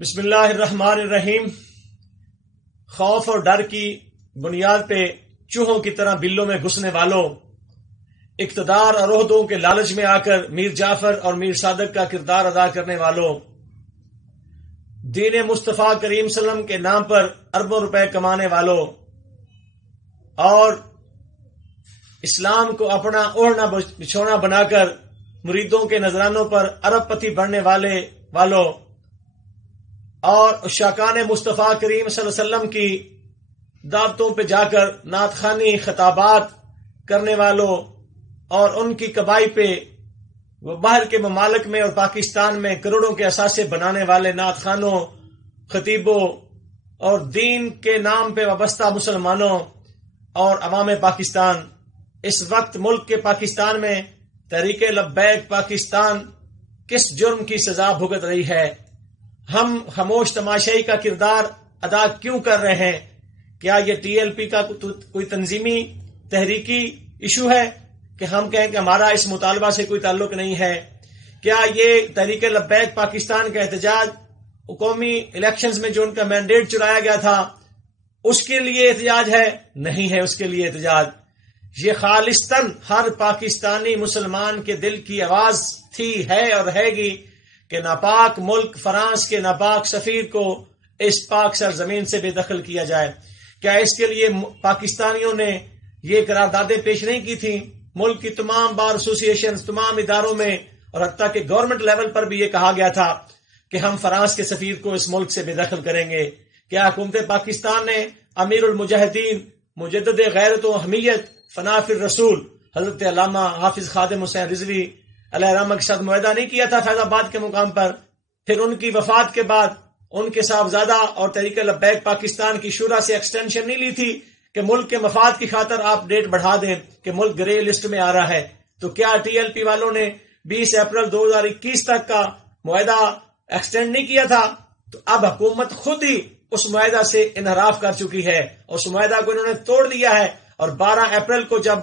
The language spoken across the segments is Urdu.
بسم اللہ الرحمن الرحیم۔ خوف اور ڈر کی بنیاد پہ چوہوں کی طرح بلوں میں گھسنے والوں، اقتدار اور عہدوں کے لالچ میں آ کر میر جعفر اور میر صادق کا کردار ادا کرنے والوں، دین مصطفیٰ کریم صلی اللہ علیہ وسلم کے نام پر اربوں روپے کمانے والوں اور اسلام کو اپنا اوڑھنا بچھونا بنا کر مریدوں کے نذرانوں پر ارب پتی بڑھنے والوں اور عشاقان مصطفیٰ کریم صلی اللہ علیہ وسلم کی دعوتوں پہ جا کر نعت خوانی خطابات کرنے والوں اور ان کی کمائی پہ وہ باہر کے ممالک میں اور پاکستان میں کروڑوں کے اثاثے بنانے والے نعت خوانوں، خطیبوں اور دین کے نام پہ وابستہ مسلمانوں اور عوام پاکستان، اس وقت ملک کے پاکستان میں تحریک لبیک پاکستان کس جرم کی سزا بھگت رہی ہے؟ ہم خاموش تماشائی کا کردار ادا کیوں کر رہے ہیں؟ کیا یہ ٹی ایل پی کا کوئی تنظیمی تحریکی ایشو ہے کہ ہم کہیں کہ ہمارا اس مطالبہ سے کوئی تعلق نہیں ہے؟ کیا یہ تحریک لبیک پاکستان کا احتجاج قومی الیکشنز میں جو ان کا مینڈیٹ چرایا گیا تھا اس کے لیے احتجاج ہے؟ نہیں ہے اس کے لیے احتجاج۔ یہ خالصتاً ہر پاکستانی مسلمان کے دل کی آواز تھی، ہے اور رہے گی کہ ناپاک ملک فرانس کے ناپاک سفیر کو اس پاک سرزمین سے بے دخل کیا جائے۔ کیا اس کے لیے پاکستانیوں نے یہ قراردادیں پیش نہیں کی تھیں؟ ملک کی تمام بار ایسوسی ایشن، تمام اداروں میں اور حتیٰ کہ گورنمنٹ لیول پر بھی یہ کہا گیا تھا کہ ہم فرانس کے سفیر کو اس ملک سے بے دخل کریں گے۔ کیا حکومت پاکستان نے امیر المجاہدین، مجدد غیرت و حمیت، فناف الرسول حضرت علامہ حافظ خادم حسین رضوی علیہ رحمہ کے ساتھ معاہدہ نہیں کیا تھا فیض آباد کے مقام پر؟ پھر ان کی وفات کے بعد ان کے صاحبزادہ اور تحریک لبیک پاکستان کی شورا سے ایکسٹینشن نہیں لی تھی کہ ملک کے مفاد کی خاطر آپ ڈیٹ بڑھا دیں کہ ملک گرے لسٹ میں آ رہا ہے؟ تو کیا ٹی ایل پی والوں نے 20 اپریل 2021 تک کا معاہدہ ایکسٹینڈ نہیں کیا تھا؟ تو اب حکومت خود ہی اس معاہدہ سے انحراف کر چکی ہے، اس معاہدہ کو انہوں نے توڑ دیا ہے۔ اور 12 اپریل کو جب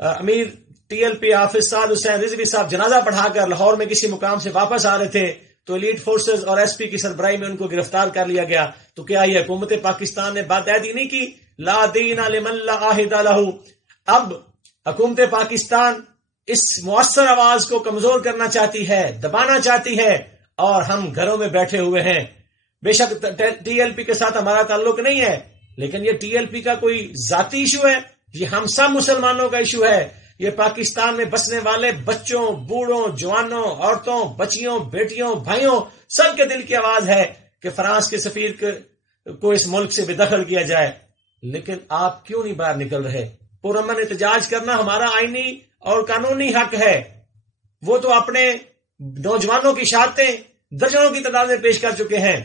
امیر ٹی ایل پی حافظ سعد حسین رضوی صاحب جنازہ پڑھا کر لاہور میں کسی مقام سے واپس آ رہے تھے تو ایلیٹ فورسز اور ایس پی کی سربراہی میں ان کو گرفتار کر لیا گیا۔ تو کیا یہ حکومت پاکستان نے باعزتی نہیں کی؟ لا دین لمن لا عہد لہ۔ اب حکومت پاکستان اس مؤثر آواز کو کمزور کرنا چاہتی ہے، دبانا چاہتی ہے، اور ہم گھروں میں بیٹھے ہوئے ہیں۔ بے شک ٹی ایل پی کے ساتھ ہمارا تعلق نہیں ہے، لیکن یہ ٹی ایل پی کا کوئی ذاتی ایشو ہے؟ یہ ہم سب مسلمانوں کا ایشو ہے۔ یہ پاکستان میں بسنے والے بچوں، بوڑھوں، جوانوں، عورتوں، بچیوں، بیٹیوں، بھائیوں سب کے دل کی آواز ہے کہ فرانس کے سفیر کو اس ملک سے بے دخل کیا جائے۔ لیکن آپ کیوں نہیں باہر نکل رہے؟ پرامن احتجاج کرنا ہمارا آئینی اور قانونی حق ہے۔ وہ تو اپنے نوجوانوں کی شہادتیں درجنوں کی تعداد میں پیش کر چکے ہیں۔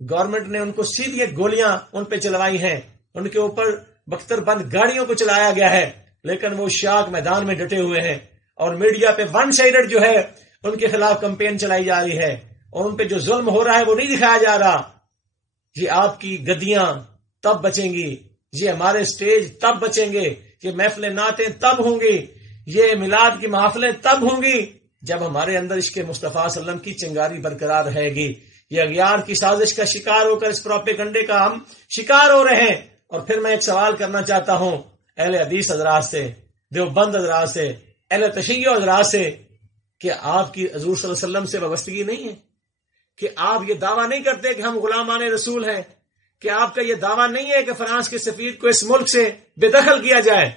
گورنمنٹ نے ان کو سیدھی گولیاں ان پہ چلوائی ہیں، ان کے اوپر بختر بند گاڑیوں کو چلایا گیا ہے، لیکن وہ شاک میدان میں ڈٹے ہوئے ہیں، اور میڈیا پہ ون سائیڈڈ جو ہے ان کے خلاف کمپین چلائی جا رہی ہے، اور ان پہ جو ظلم ہو رہا ہے وہ نہیں دکھایا جا رہا۔ یہ آپ کی گدیاں تب بچیں گی، یہ ہمارے سٹیج تب بچیں گے، یہ محفل نعتیں تب ہوں گی، یہ میلاد کی محافلیں تب ہوں گی جب ہمارے اندر عشق مصطفیٰ صلی اللہ علیہ وسلم کی چنگاری برقرار رہے گی۔ یہ اغیار کی سازش کا شکار ہو کر اس پروپیگنڈے کا ہم شکار ہو رہے ہیں۔ اور پھر میں ایک سوال کرنا چاہتا ہوں اہل حدیث حضرات سے، دیوبند حضرات سے، اہل تشیع حضرات سے، کہ آپ کی حضور صلی اللہ علیہ وسلم سے وابستگی نہیں ہے؟ کہ آپ یہ دعویٰ نہیں کرتے کہ ہم غلامان رسول ہیں؟ کہ آپ کا یہ دعویٰ نہیں ہے کہ فرانس کے سفیر کو اس ملک سے بے دخل کیا جائے؟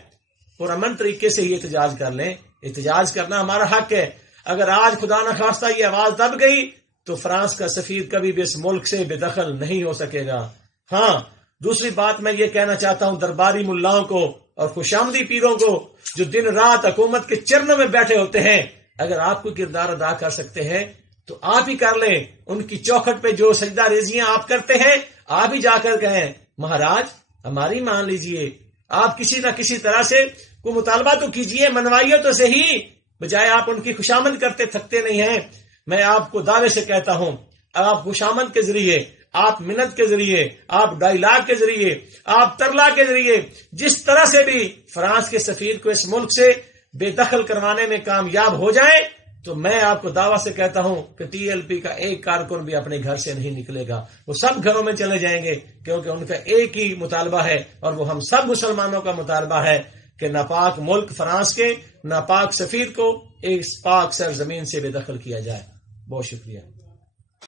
پرامن طریقے سے ہی احتجاج کر لیں، احتجاج کرنا ہمارا حق ہے۔ اگر آج خدا نخواستہ یہ آواز دب گئی تو فرانس کا سفیر کبھی بھی اس ملک سے بے دخل نہیں ہو سکے گا۔ ہاں، دوسری بات میں یہ کہنا چاہتا ہوں درباری ملاؤں کو اور خوشامدی پیروں کو جو دن رات حکومت کے چرنوں میں بیٹھے ہوتے ہیں، اگر آپ کوئی کردار ادا کر سکتے ہیں تو آپ ہی کر لیں۔ ان کی چوکھٹ پہ جو سجدہ ریزیاں آپ کرتے ہیں، آپ ہی جا کر کہیں مہاراج ہماری مان لیجئے، آپ کسی نہ کسی طرح سے کوئی مطالبہ تو کیجئے، منوائیے تو صحیح، بجائے آپ ان کی خوشامد کرتے تھکتے نہیں ہیں۔ میں آپ کو دعوے سے کہتا ہوں، آپ خوشامد کے ذریعے، آپ منت کے ذریعے، آپ ڈائلاگ کے ذریعے، آپ ترلا کے ذریعے، جس طرح سے بھی فرانس کے سفیر کو اس ملک سے بے دخل کروانے میں کامیاب ہو جائیں، تو میں آپ کو دعویٰ سے کہتا ہوں کہ ٹی ایل پی کا ایک کارکن بھی اپنے گھر سے نہیں نکلے گا، وہ سب گھروں میں چلے جائیں گے، کیونکہ ان کا ایک ہی مطالبہ ہے، اور وہ ہم سب مسلمانوں کا مطالبہ ہے کہ ناپاک ملک فرانس کے ناپاک سفیر کو اس پاک سرزمین سے بے دخل کیا جائے۔ بہت شکریہ۔